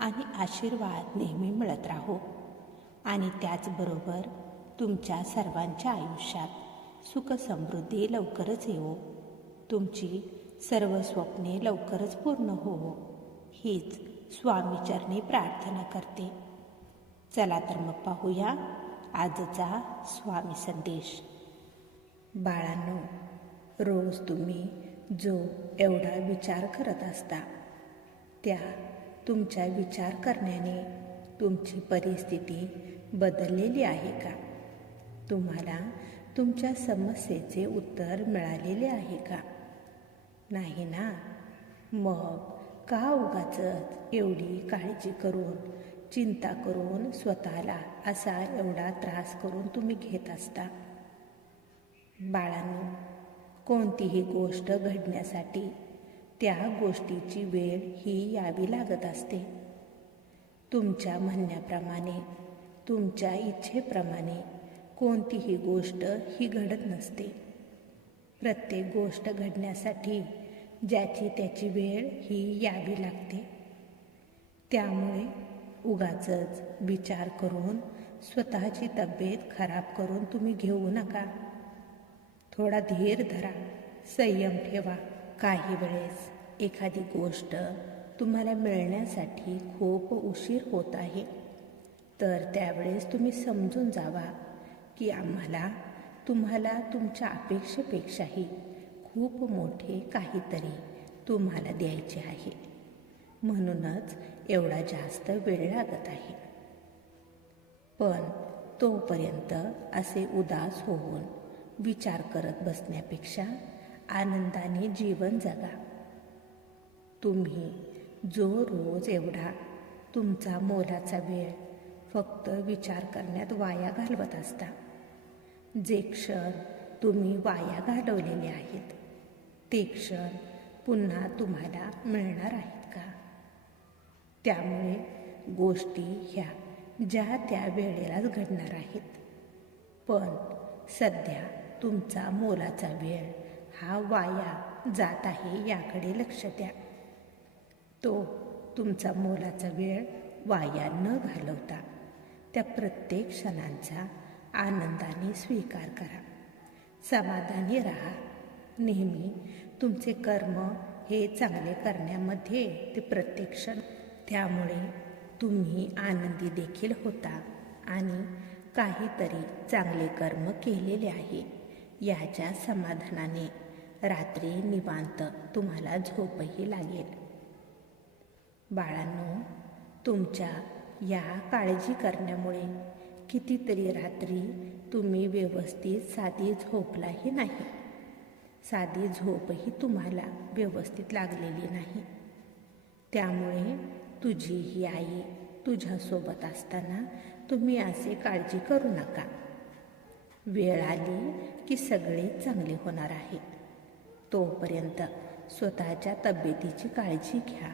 आणि आशीर्वाद नेहमी मिळत राहो. आणि त्याचबरोबर तुमच्या सर्वांच्या आयुष्यात सुख समृद्धी लवकरच येवो. तुमची सर्व स्वप्ने लवकरच पूर्ण होवो. हीच स्वामीचरणी प्रार्थना करते. चला तर मग पाहूया आजचा स्वामी संदेश. बाळांनो रोज तुम्ही जो एवढा विचार करत असता त्या तुमच्या विचार करण्याने तुमची परिस्थिती बदललेली आहे का? तुम्हाला तुमच्या समस्येचे उत्तर मिळालेले आहे का? नाही ना? मग का उगाच एवढी काळजी करून चिंता करून स्वतःला असा एवढा त्रास करून तुम्ही घेत असता? बाळांनो कोणतीही गोष्ट घडण्यासाठी त्या गोष्टीची वेळ ही यावी लागत असते. तुमच्या म्हणण्याप्रमाणे तुमच्या इच्छेप्रमाणे कोणतीही गोष्ट ही घडत नसते. प्रत्येक गोष्ट घडण्यासाठी ज्याची त्याची वेळ ही यावी लागते. त्यामुळे उगाच विचार करून स्वतःची तब्येत खराब करून तुम्ही घेऊ नका. थोडा धीर धरा संयम ठेवा. काही वेळेस एखादी गोष्ट तुम्हाला मिळण्यासाठी खूप उशीर होत आहे. तर त्यावेळेस तुम्ही समजून जावा की आम्हाला तुम्हाला तुमच्या अपेक्षेपेक्षाही खूप मोठे काहीतरी तुम्हाला द्यायचे आहे. म्हणूनच एवढा जास्त वेळ लागत आहे. पण तोपर्यंत असे उदास होऊन विचार करत बसण्यापेक्षा आनंदाने जीवन जगा. तुम्ही जो रोज एवढा तुमचा मोलाचा वेळ फक्त विचार करण्यात वाया घालवत असता जे क्षण तुम्ही वाया घालवलेले आहेत ते क्षण पुन्हा तुम्हाला मिळणार आहेत का? त्यामुळे गोष्टी ह्या ज्या त्या वेळेलाच घडणार आहेत. पण सध्या तुमचा मोलाचा वेळ हा वाया जात आहे याकडे लक्ष द्या. तो तुमचा मोलाचा वेळ वाया न घालवता त्या प्रत्येक क्षणांचा आनंदाने स्वीकार करा. समाधानी राहा. नेहमी तुमचे कर्म हे चांगले करण्यामध्ये ते प्रत्येक क्षण. त्यामुळे तुम्ही आनंदी देखील होता आणि काहीतरी चांगले कर्म केलेले आहे. याच्या समाधानाने रात्री निवांत तुम्हाला झोपही लागेल. बाळांनो तुमच्या या काळजी करण्यामुळे कितीतरी रात्री तुम्ही व्यवस्थित साधी झोपलाही नाही. साधी झोपही तुम्हाला व्यवस्थित लागलेली नाही. त्यामुळे तुझी ही आई तुझ्यासोबत असताना तुम्ही असे काळजी करू नका. वेळ आली की सगळे चांगले होणार आहे. तोपर्यंत स्वतःच्या तब्येतीची काळजी घ्या.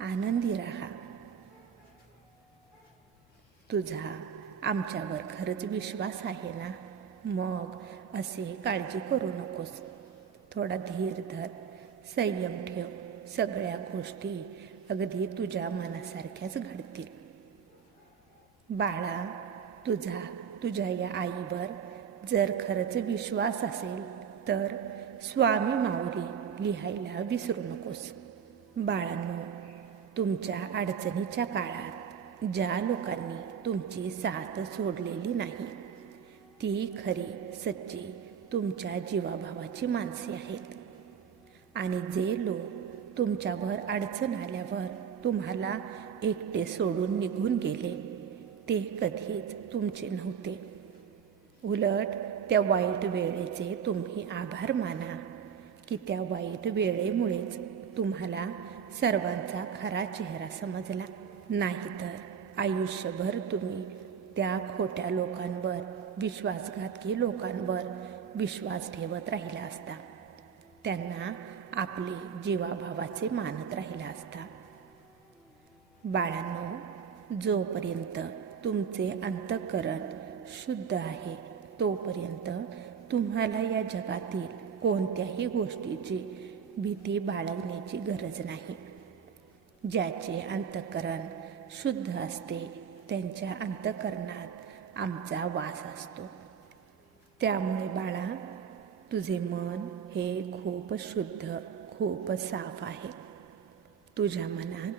आनंदी राहा. तुझा आमच्यावर खरंच विश्वास आहे ना? मग असे काळजी करू नकोस. थोडा धीर धर. संयम ठेव. सगळ्या गोष्टी अगदी तुझ्या मनासारख्याच घडतील. बाळा तुझा तुझ्या या आईवर जर खरंच विश्वास असेल तर स्वामी माऊली लिहायला विसरू नकोस. बाळांनो तुमच्या अडचणीच्या काळात ज्या लोकांनी तुमची साथ सोडलेली नाही ती खरी सच्ची तुमच्या जीवाभावाची माणसे आहेत. आणि जे लोक तुमच्यावर अडचण आल्यावर तुम्हाला एकटे सोडून निघून गेले ते कधीच तुमचे नव्हते. उलट त्या वाईट वेळेचे तुम्ही आभार माना की त्या वाईट वेळेमुळेच तुम्हाला सर्वांचा खरा चेहरा समजला. नाहीतर आयुष्यभर तुम्ही त्या खोट्या लोकांवर विश्वासघातकी लोकांवर विश्वास ठेवत राहिला असता. त्यांना आपले जीवाभावाचे मानत राहिला असता. बाळांनो जोपर्यंत तुमचे अंतःकरण शुद्ध आहे तोपर्यंत तुम्हाला या जगातील कोणत्याही गोष्टीची भीती बाळगण्याची गरज नाही. ज्याचे अंतःकरण शुद्ध असते त्यांच्या अंतःकरणात आमचा वास असतो. त्यामुळे बाळा तुझे मन हे खूप शुद्ध खूप साफ आहे. तुझ्या मनात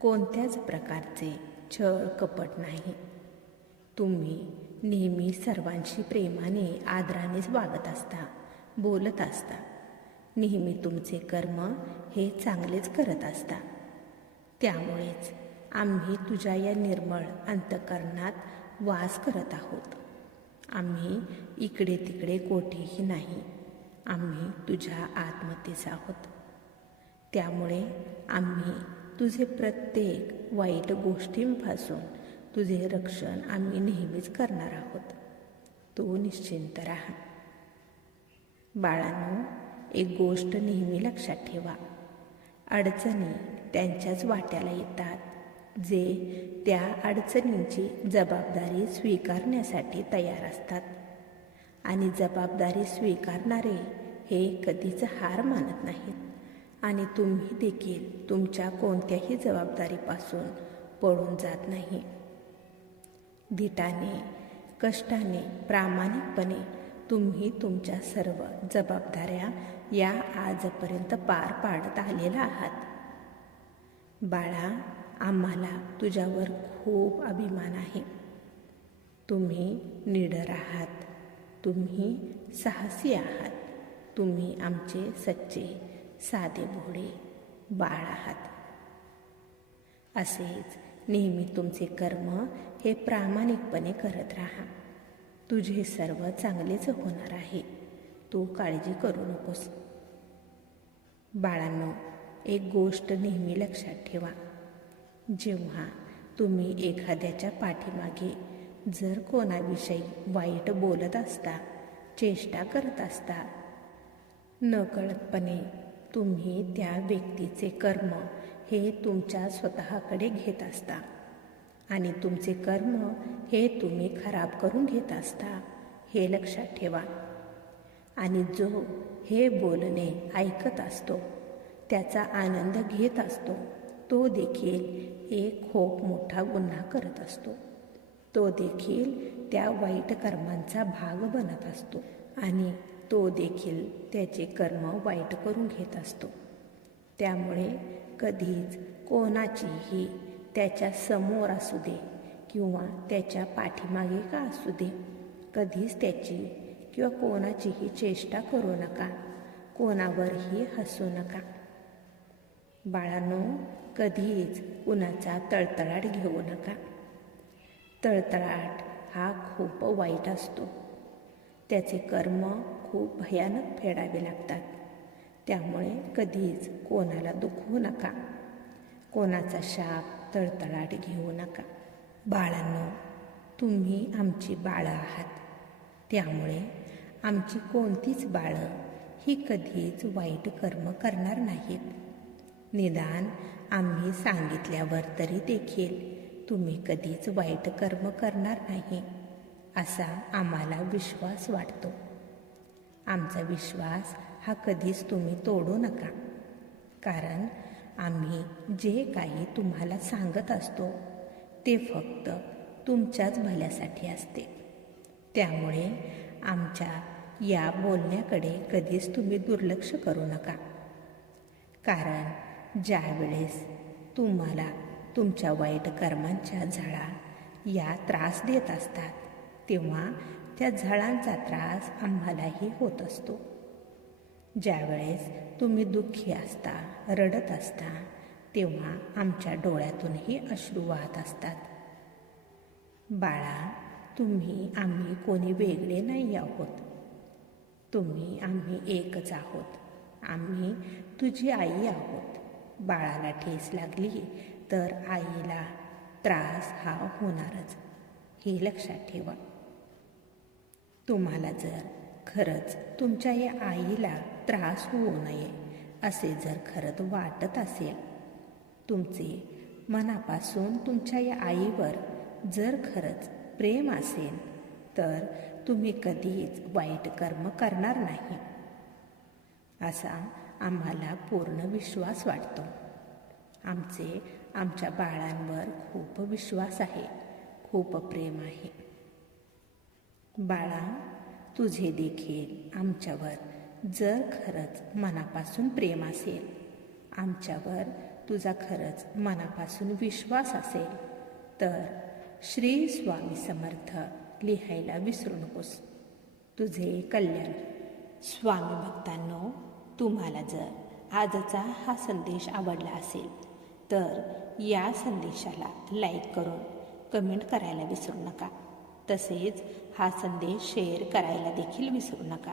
कोणत्याच प्रकारचे छळ कपट नाही. तुम्ही नेहमी सर्वांशी प्रेमाने आदरानेच वागत असता बोलत असता. नेहमी तुमचे कर्म हे चांगलेच करत असता. त्यामुळेच आम्ही तुझ्या या निर्मळ अंतकरणात वास करत आहोत. आम्ही इकडे तिकडे कोठेही नाही. आम्ही तुझ्या आत्मतेच आहोत. त्यामुळे आम्ही तुझे प्रत्येक वाईट गोष्टींपासून तुझे रक्षण आम्ही नेहमीच करणार आहोत. तू निश्चिंत राहा. बाळांनो एक गोष्ट नेहमी लक्षात ठेवा. अडचणी त्यांच्याच वाट्याला येतात जे त्या अडचणींची जबाबदारी स्वीकारण्यासाठी तयार असतात. आणि जबाबदारी स्वीकारणारे हे कधीच हार मानत नाहीत. आणि तुम्ही देखील तुमच्या कोणत्याही जबाबदारीपासून पळून जात नाही. धीटाने कष्टाने प्रामाणिकपणे तुम्ही तुमच्या सर्व जबाबदाऱ्या या आजपर्यंत पार पाडत आलेला आहात. बाळा आम्हाला तुझ्यावर खूप अभिमान आहे. तुम्ही निडर आहात. तुम्ही साहसी आहात. तुम्ही आमचे सच्चे साधे भोळे बाळ आहात. असेच नेहमी तुमचे कर्म हे प्रामाणिकपणे करत राहा. तुझे सर्व चांगलेच होणार आहे. तू काळजी करू नकोस. बाळांनो एक गोष्ट नेहमी लक्षात ठेवा. जेव्हा तुम्ही एखाद्याच्या पाठीमागे जर कोणाविषयी वाईट बोलत असता चेष्टा करत असता नकळतपणे तुम्ही त्या व्यक्तीचे कर्म हे तुमच्या स्वतःकडे घेत असता. आणि तुमचे कर्म हे तुम्ही खराब करून घेत असता हे लक्षात ठेवा. आणि जो हे बोलणे ऐकत असतो त्याचा आनंद घेत असतो तो देखील एक खूप मोठा गुन्हा करत असतो. तो देखील त्या वाईट कर्मांचा भाग बनत असतो. आणि तो देखील त्याचे कर्म वाईट करून घेत असतो. त्यामुळे कधीच कोणाचीही त्याच्यासमोर असू दे किंवा त्याच्या पाठीमागे का असू दे. कधीच त्याची किंवा कोणाचीही चेष्टा करू नका. कोणावरही हसू नका. बाळांनो कधीच कुणाचा तळतळाट घेऊ नका. तळतळाट हा खूप वाईट असतो. त्याचे कर्म खूप भयानक फेडावे लागतात. त्यामुळे कधीच कोणाला दुखवू नका. कोणाचा शाप तळतळाट घेऊ नका. बाळांनो तुम्ही आमची बाळं आहात. त्यामुळे आमची कोणतीच बाळं ही कधीच वाईट कर्म करणार नाहीत. निदान आम्ही सांगितल्यावर तरी देखील तुम्ही कधीच वाईट कर्म करणार नाही असा आम्हाला विश्वास वाटतो. आमचा विश्वास हा कधीच तुम्ही तोडू नका. कारण आम्ही जे काही तुम्हाला सांगत असतो ते फक्त तुमच्याच भल्यासाठी असते. त्यामुळे आमच्या या बोलण्याकडे कधीच तुम्ही दुर्लक्ष करू नका. कारण ज्यावेळेस तुम्हाला तुमच्या वाईट कर्मांच्या झळा या त्रास देत असतात तेव्हा त्या झळांचा त्रास आम्हालाही होत असतो. ज्यावेळेस तुम्ही दुःखी असता रडत असता तेव्हा आमच्या डोळ्यातूनही अश्रू वाहत असतात. बाळा तुम्ही आम्ही कोणी वेगळे नाही आहोत. तुम्ही आम्ही एकच आहोत. आम्ही तुझी आई आहोत. बाळाला ठेस लागली तर आईला त्रास हा होणारच. हे लक्षात ठेवा. तुम्हाला जर खरंच तुमच्या या आईला त्रास होऊ नये असे जर खरंच वाटत असेल. तुमचे मनापासून तुमच्या या आईवर जर खरंच प्रेम असेल तर तुम्ही कधीच वाईट कर्म करणार नाही. असा आम्हाला पूर्ण विश्वास वाटतो. आमचे आमच्या बाळांवर खूप विश्वास आहे खूप प्रेम आहे. बाळा तुझे देखील आमच्यावर जर खरंच मनापासून प्रेम असेल आमच्यावर तुझा खरंच मनापासून विश्वास असेल तर श्री स्वामी समर्थ लिहायला विसरू नकोस. तुझे कल्याण. स्वामी भक्तांनो तुम्हाला जर आजचा हा संदेश आवडला असेल तर या संदेशाला लाईक करून कमेंट करायला विसरू नका. तसेच हा संदेश शेअर करायला देखील विसरू नका.